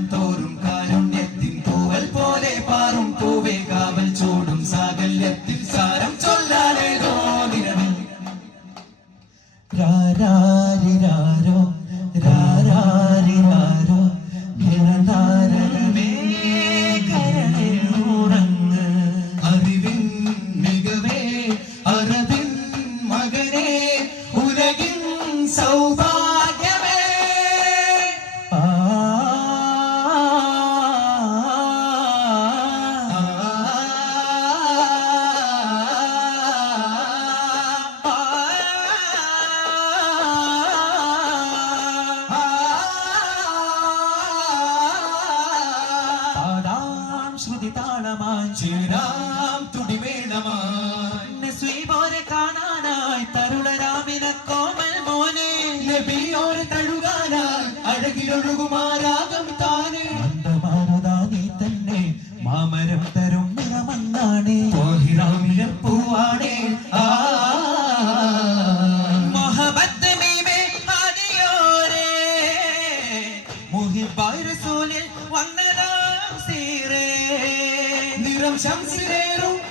കാലം തോറും കാരുണ്യത്തിൻ തൂവൽ പോലെ പാറും. പൂവേ കാവൽ ചൂടും സാകല്യത്തിൽ സാരം ചൊല്ലാലേ രാരാരിരാരോ രാരാരിരാരോ സൗഭാഗ്യ ശ്രീപോരെ കാണാനായി തരുളരാമിന കോമൽ മോനെ. നബിയോരെ തഴുകാനായി അഴകിലൊഴുകുമാരാകും താനെ. മന്ദമാരുതാ നീ തന്നെ മാമരം തരും നിറമങ്ങാണേ. കോഹിറാമിലെ പൂവാണേ. ആ. വന്നതാം സീറേ. നിറം ശംസിരേറും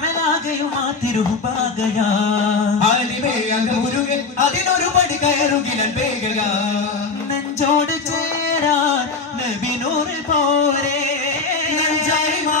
അമലാകയുമാ തിരുഹുബാകയാ അതിനൊരു പടി കയറുകിലൻ വേഗയാ. നെഞ്ചോട് ചേരാൻ നബിനൂറ് പോരേ. നെഞ്ചായി മാ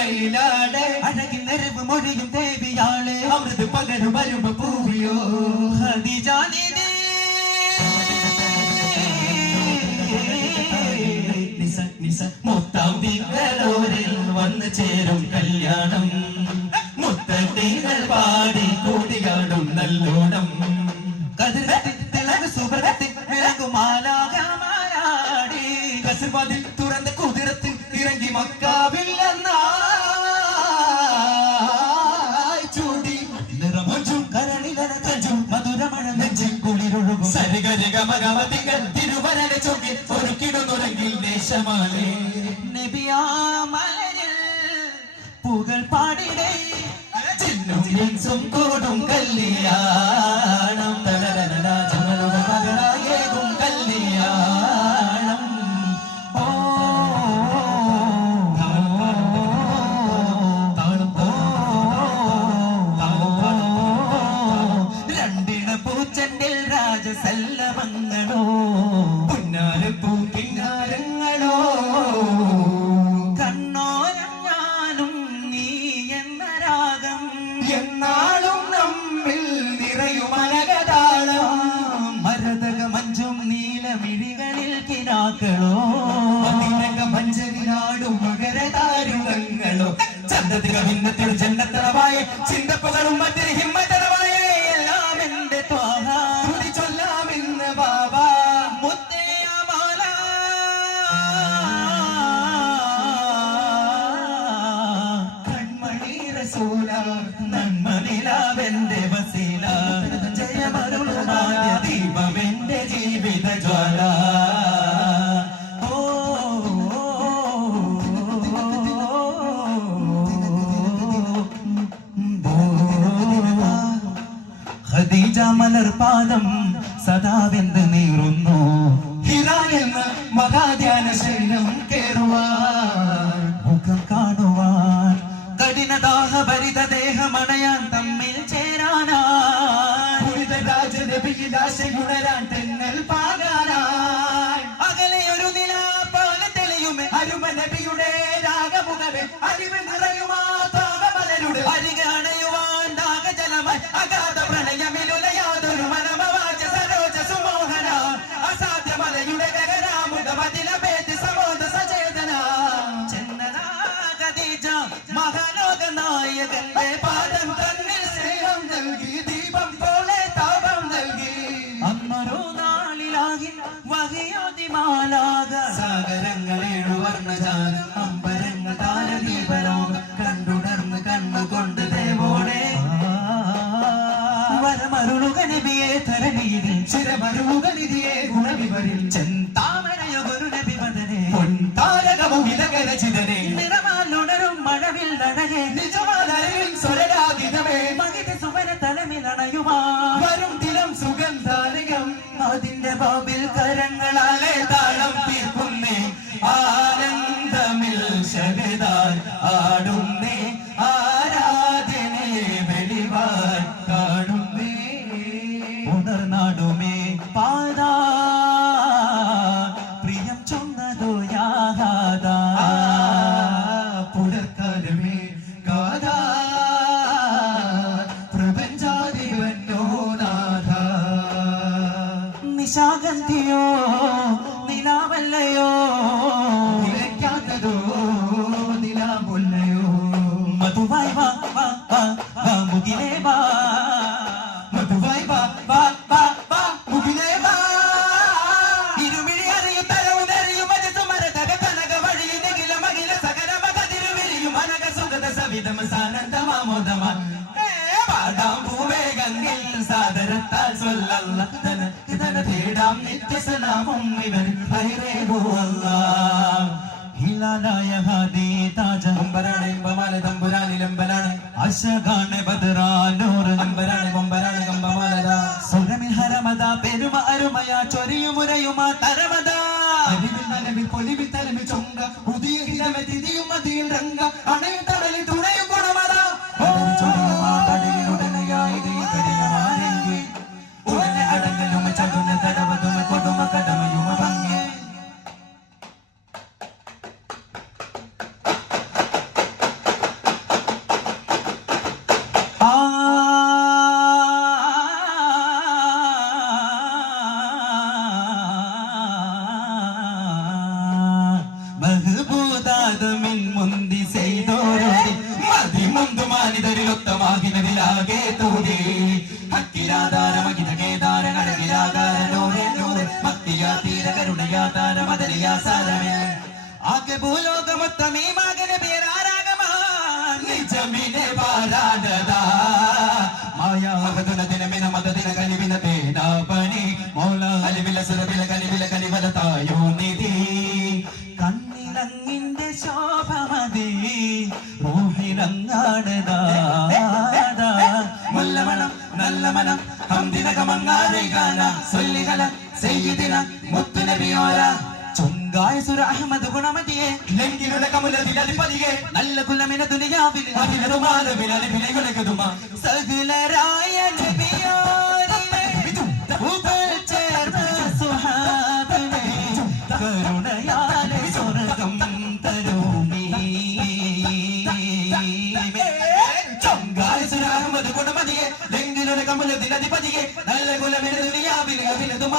മയിലാട് അഴകിൻ നിറവ് മൊഴിയും ദേവിയാൾ അമൃത് പകരം വരുമ്പോ പൂവിയോ? ഹതിജാനി മൊത്തം ദിങ്ങളോരിൽ വന്നു ചേരും കല്യാണം. മുത്തത്തിങ്ങൾ പാടി കൂടിയാടും നല്ലോണം. കതിരത്തിൽ തിളവ് സുഭരത്തിൽ വിളങ്ങുമാലാകാമാരാടി കസുപതിൽ തുറന്ന് കുതിരത്തിൽ ഇറങ്ങി മക്കാവില്ലെന്നാ സരിഗരിഗമഗമതികൾ തിരുവരനെ ചൊല്ലി ഒരു ദേശമാലേ നബിയാമലരിൽ പുകൾ പാടിടേ. ചിന്നും കൂടും കല്യാണം ചന്തതിക ഭിന്നത്തിൽ ജന്നത്തറവായ ചിന്തപ്പുകളും മറ്റൊരു ഹിമ്മത്തറവായ എല്ലാം എന്റെ തുതി ചൊല്ലാമെന്ന് ബാബ. മുത്തയ്യമാല കൺമണി റസൂല നന്മനിലാവെന്റെ വസീല. ജയമരുളുമായ ദീപമെന്റെ ജീവിത ജ്വാല. ഖദീജ മലർപാദം നബിയെ ധരണിയിൽ ചിരമരുകനിധിയെ ഗുണവിവരിൽ. ചെന്താമരയൊരു നബി വദനെ പൊൻതാരകമുലകരചിതനെ നിറമാലുണരും മഴവിൽ അഴകെ നിജമാലയിൽ സ്വരരാഗിതമേ. മകിത സുവന തലമിലണയുമാ വരും ദിനം സുഗന്ധാലയം. അതിന്റെ ബാബിൽ കരങ്ങളാലെ വാ വാ മുകിലേ വാ മധുവായി വാ വാ വാ വാ മുകിലേ വാ ഇരുമിഴി അറിയും തരവും നെറിയും അജത്ത് മരതക കനക വഴിയിലെങ്കില മകില സകല മകതിരുവിരിയും അനക സുഗത സവിതം സാനന്ദമാമോദമ ഗംഗിൽ സാദരത്താൽ സ്വല്ലല്ല. തന ഇതന തേടാം നിത്യസലാമും ഇവൻ. ഹൈറേഹു അല്ലാഹ്. ഹിലാലായ ഹാദി. അശകാണ് ബദറാനൂർ അമ്പരാണ് സുരമിൽ ഹരമത പെരുമ അരുമയ ചൊരിയുമുരയുമ തരമത റൂഹിലങ്ങാടതാ മുല്ല മണം നല്ല മനം ഹംദിനകമങ്ങാതെ ഗാന. സൊല്ലികല സെയ്യിദിന മുത്തുനബിയോര. ചൊങ്കായ സുര അഹമ്മദ് ഗുണമതിയെ. ലെങ്കിലുള്ള കമുലതിലധിപതിയെ നല്ല കുലമിന ദുനിയാവിൽ അതിലതുമാലവിലതുമാ സകലരായ നബിയോരിലെ പുകഴ് ചേർന്ന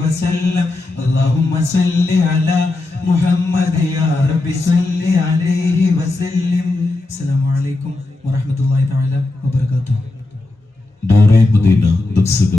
വസല്ലം വബറകാതുഹു നൂറെ മദീന ദബ്സുകൾ